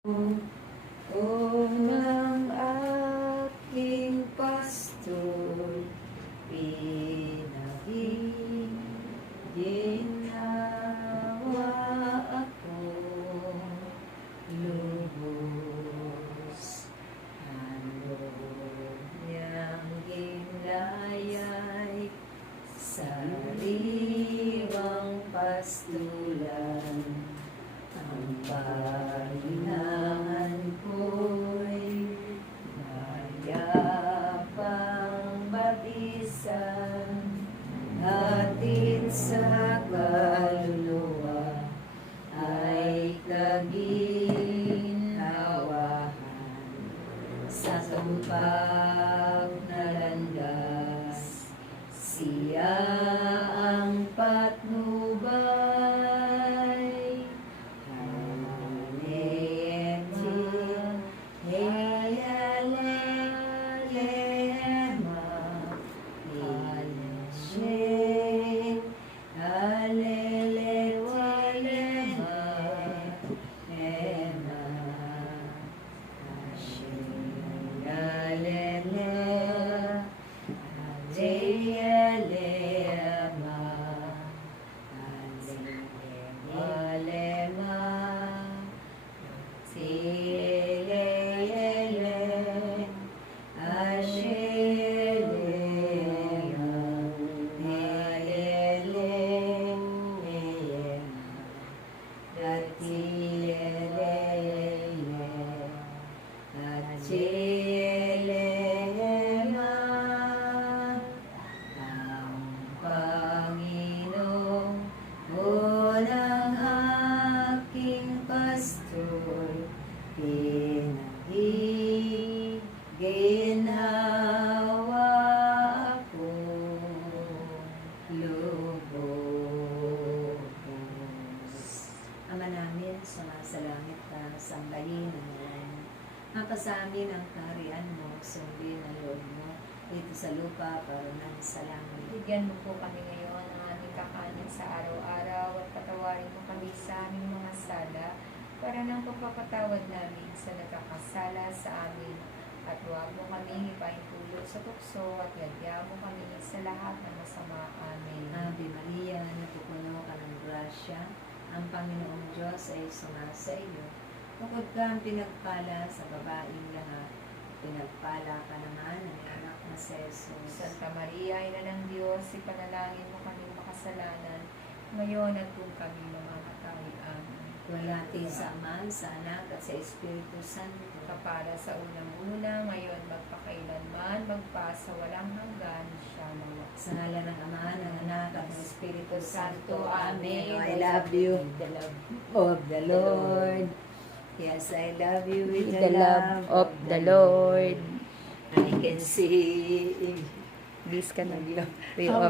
O ng aking pastor, ginawa ako lubos. Ano niyang ginayay sa sariwang pastulan, ang pahingahan ko'y mayapang batisan, hatid sa kaluluwa ay kaginhawahan, sa tumpak na landas siya ang patnubay. Ang Panginoon, o ng aking pastor, ginhawa ako lubos. Ama namin, sumasalangit ka, sambahin ang ngalan. Mapa sa amin ang kaharian mo, sundin ang loob mo, dito sa lupa, para sa langit. Bigyan mo po kami ngayon ng aming kakanin sa araw-araw at patawarin mo kami sa aming mga sala para ng pagpapatawad namin sa nagkakasala sa amin. At huwag mo kami ipaintulot sa tukso at yadya mo kami sa lahat ng masama. Amen. Ave Maria, napupuno ka ng grasya, ang Panginoong Diyos ay sumasa iyo. Bukod kang pinagpala sa babaeng lahat, pinagpala ka naman ng anak na si Jesus. Santa Maria, Ina ng Diyos, ipanalangin mo kami makasalanan, ngayon at kung kami mamamatay. Amen. Walati sa Ama, sa Anak, at sa Espiritu Santo. Kapara sa unang-una, ngayon magpakailanman, magpasa walang hanggan, siya mga. Sa ngalan ng Ama, ng Anak, at ng Espiritu Santo. Amen. I love you, the love of the Lord. Yes, I love you with the love of the Lord. I can see. Bis ka na. How